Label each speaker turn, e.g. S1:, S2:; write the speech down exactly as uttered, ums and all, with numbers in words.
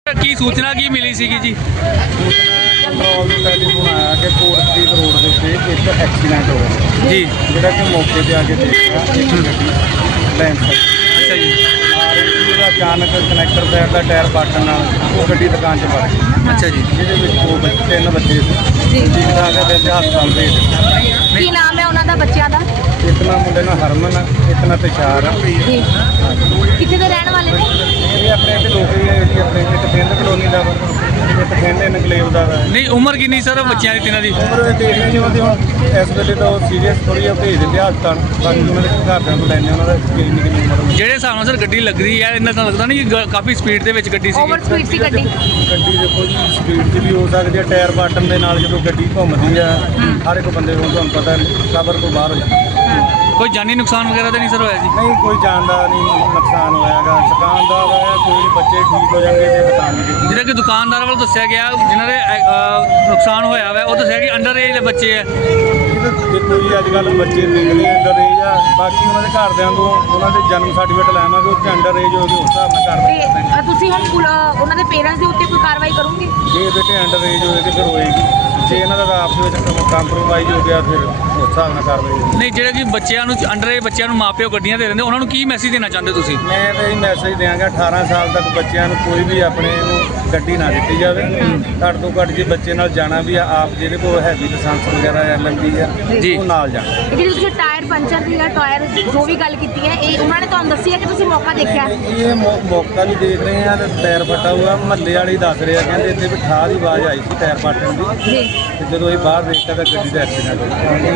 S1: ਕੀ ਸੂਚਨਾ ਕੀ ਮਿਲੀ ਸੀਗੀ ਜੀ?
S2: ਕੰਟਰੋਲ ਨੂੰ ਟੈਲੀਫੋਨ ਆਇਆ ਕਿ ਕੋਟਕਪੂਰਾ ਰੋਡ ਦੇ ਉੱਤੇ ਇੱਕ ਐਕਸੀਡੈਂਟ ਹੋ ਗਿਆ
S1: ਜੀ।
S2: ਜਿਹੜਾ ਕਿ ਮੌਕੇ ਤੇ ਆ ਕੇ ਦੇਖਿਆ ਇੱਕ ਗੱਡੀ ਲੈਂਸ
S1: ਅੱਛਾ ਜੀ।
S2: ਆ ਰਹੀ ਸੀ, ਉਹਦਾ ਅਚਾਨਕ ਕਨੈਕਟਰ ਪੈਰ ਦਾ ਟਾਇਰ ਪਾਟਣ ਨਾਲ ਉਹ ਗੱਡੀ ਦੁਕਾਨ 'ਚ ਵੜ ਗਈ,
S1: ਅੱਛਾ ਜੀ।
S2: ਜਿਹਦੇ ਵਿੱਚ ਦੋ ਬੱਚੇ ਤਿੰਨ ਬੱਚੇ ਸੀ। ਠੀਕ ਠਾਕ ਹੈ, ਵੈਸੇ ਹਸਪਤਾਲ ਭੇਜ ਦਿੱਤਾ।
S3: ਕੀ ਨਾਮ ਹੈ ਉਹਨਾਂ ਦਾ, ਬੱਚਿਆਂ ਦਾ?
S2: ਇੱਕ ਨਾ ਮੁੰਡੇ ਨਾਲ ਹਰਮਨ ਆ, ਇੱਕ ਨਾ ਤੁਸ਼ਾਰ ਆ।
S3: ਜੀ। ਕਿੱਥੇ ਦੇ ਰਹਿਣ ਵਾਲੇ ਨੇ?
S2: ਇਹ ਆਪਣੇ ਇੱਥੇ ਲੋਕ ਹੀ ਹੈ ਜੀ, ਆਪਣੇ ਇੱਕ ਸਿੰਧ ਕਲੋਨੀ ਦਾ ਵਾ, ਇੱਕ ਸਿੰਧ ਇਨਕਲੇਵ ਦਾ ਵਾ।
S1: ਨਹੀਂ, ਉਮਰ ਕਿੰਨੀ ਸਰ ਬੱਚਿਆਂ ਦੀ ਤਿੰਨਾਂ ਦੀ?
S2: ਉਮਰ ਦੇਖ ਰਹੇ ਜੀ ਉਹਦੀ ਹੁਣ ਇਸ ਵੇਲੇ ਤਾਂ ਸੀਰੀਅਸ ਥੋੜੀ ਆ, ਭੇਜ ਦਿੰਦੇ ਆ ਹਸਪਤਾਲ। ਬਾਕੀ ਉਹਨਾਂ ਦੇ ਘਰਦਿਆਂ ਤੋਂ ਲੈਣੇ ਉਹਨਾਂ ਦਾ ਕਿੰਨੀ ਕਿੰਨੀ ਉਮਰ ਹੋਈ।
S1: ਜਿਹੜੇ ਹਿਸਾਬ ਨਾਲ ਸਰ ਗੱਡੀ ਲੱਗ ਰਹੀ ਹੈ, ਇਹਨਾਂ ਤਾਂ ਲੱਗਦਾ ਨਹੀਂ ਕਿ ਕਾਫੀ ਸਪੀਡ ਦੇ ਵਿੱਚ ਗੱਡੀ
S3: ਓਵਰ
S1: ਸੀ।
S3: ਸਪੀਡ ਸੀ ਗੱਡੀ?
S2: ਗੱਡੀ ਦੇਖੋ ਜੀ ਸਪੀਡ 'ਚ ਵੀ ਹੋ ਸਕਦੀ ਹੈ, ਟਾਇਰ ਪਾਟਣ ਦੇ ਨਾਲ ਜਦੋਂ ਗੱਡੀ ਘੁੰਮਦੀ ਆ ਹਰ ਇੱਕ ਬੰਦੇ ਨੂੰ ਤੁਹਾਨੂੰ ਪਤਾ ਕਵਰ ਤੋਂ ਬਾਹਰ ਹੋ ਜਾਂਦਾ।
S1: ਕੋਈ ਜਾਨੀ ਨੁਕਸਾਨ ਵਗੈਰਾ ਤਾਂ ਨਹੀਂ ਸਰ ਹੋਇਆ ਜੀ?
S2: ਨਹੀਂ, ਕੋਈ ਜਾਨ ਦਾ ਨਹੀਂ ਨੁਕਸਾਨ ਹੋਇਆਗਾ, ਦੁਕਾਨ ਦਾ ਹੋਇਆ ਕੋਈ ਨਹੀਂ, ਬੱਚੇ ਠੀਕ ਹੋ ਜਾਣਗੇ ਤੇ ਬਤਾਵਾਂਗੇ।
S1: ਜਿਹੜਾ ਕਿ ਦੁਕਾਨਦਾਰ ਵੱਲੋਂ ਦੱਸਿਆ ਗਿਆ ਜਿਨ੍ਹਾਂ ਦੇ ਅ, ਨੁਕਸਾਨ ਹੋਇਆ ਵਾ, ਉਹ ਦੱਸਿਆ ਕਿ ਅੰਡਰ ਏਜ ਦੇ ਬੱਚੇ ਹੈ।
S2: ਦੇਖੋ ਜੀ ਅੱਜ ਕੱਲ੍ਹ ਬੱਚੇ ਨਿਕਲੇ ਅੰਡਰ ਏਜ ਆ, ਬਾਕੀ ਉਹਨਾਂ ਦੇ ਘਰਦਿਆਂ ਤੋਂ ਉਹਨਾਂ ਦੇ ਜਨਮ ਸਰਟੀਫਿਕੇਟ ਲੈਵਾਂਗੇ, ਉੱਥੇ ਅੰਡਰ ਏਜ ਹੋਵੇ ਉਸ ਹਿਸਾਬ ਨਾਲ
S3: ਤੇ
S2: ਕਰਦੇ।
S3: ਅ, ਤੁਸੀਂ ਹੁਣ ਪੁਲ- ਉਹਨਾਂ ਦੇ ਪੇਰੈਂਟਸ ਦੇ ਉੱਤੇ ਕੋਈ ਕਾਰਵਾਈ ਕਰੋਗੇ?
S2: ਜੇ ਬੇਟੇ ਅੰਡਰ ਏਜ ਹੋਏਗੀ ਫਿਰ ਹੋਏਗੀ, ਜੇ ਇਹਨਾਂ ਦਾ ਆਪਸ ਵਿੱਚ ਕੰਪਰੋਮਾਈਜ਼ ਹੋ ਗਿਆ ਫਿਰ ਉਸ ਹਿਸਾਬ ਨਾਲ ਕਾਰਵਾਈ ਹੋਏਗੀ।
S1: ਨਹੀਂ, ਜਿਹੜੇ ਕਿ ਬੱਚਿਆਂ ਨੂੰ ਅੰਡਰ ਏਜ ਬੱਚਿਆਂ ਨੂੰ ਮਾਪਿਓ ਗੱਡੀਆਂ ਦੇ ਦਿੰਦੇ, ਉਹਨਾਂ ਨੂੰ ਕੀ ਮੈਸੇਜ ਦੇਣਾ ਚਾਹੁੰਦੇ ਤੁਸੀਂ?
S2: ਮੈਂ ਤਾਂ ਇਹ ਮੈਸੇਜ ਦਿਆਂਗਾ ਅਠਾਰਾਂ ਸਾਲ ਤੱਕ ਬੱਚਿਆਂ ਨੂੰ ਕੋਈ ਵੀ ਆਪਣੇ ਨੂੰ ਗੱਡੀ ਨਾ ਦਿੱਤੀ ਜਾਵੇ। ਘੱਟ ਤੋਂ ਘੱਟ ਜੇ ਬੱਚੇ ਨਾਲ ਜਾਣਾ ਵੀ ਆ, ਆਪ ਜਿਹਦੇ ਕੋਲ ਹੈਵੀ ਲਾਇਸੈਂਸ ਵਗੈਰਾ ਐਲ ਐਮ ਡੀ ਆ
S1: ਜੀ।
S2: ਉਹ ਨਾਲ ਜਾਣ।
S3: ਇਹ ਜਿਹੜੇ ਤੁਸੀਂ ਟਾਇਰ ਪੰਚਰ ਦੀ ਜਾਂ ਟਾਇਰ ਜੋ ਵੀ ਗੱਲ ਕੀਤੀ ਹੈ, ਇਹ ਉਹਨਾਂ ਨੇ ਤੁਹਾਨੂੰ ਦੱਸੀ ਹੈ ਕਿ ਤੁਸੀਂ ਮੌਕਾ ਦੇਖਿਆ?
S2: ਇਹ ਮੌ- ਮੌਕਾ ਵੀ ਦੇਖ ਰਹੇ ਆ ਤੇ ਟਾਇਰ ਫਟਾ ਹੋਇਆ, ਮਹੱਲੇ ਵਾਲੇ ਹੀ ਦੱਸ ਰਹੇ ਆ, ਕਹਿੰਦੇ ਇੱਥੇ ਵੀ ਠਾਹ ਦੀ ਆਵਾਜ਼ ਆਈ ਸੀ ਟਾਇਰ ਫਟਣ ਦੀ,
S3: ਜੀ।
S2: ਤੇ ਜਦੋਂ ਇਹ ਬਾਹਰ ਦੇਖਿਆ ਤਾਂ ਗੱਡੀ ਦਾ ਐਕਸੀਡੈਂਟ ਹੋ ਗਿਆ।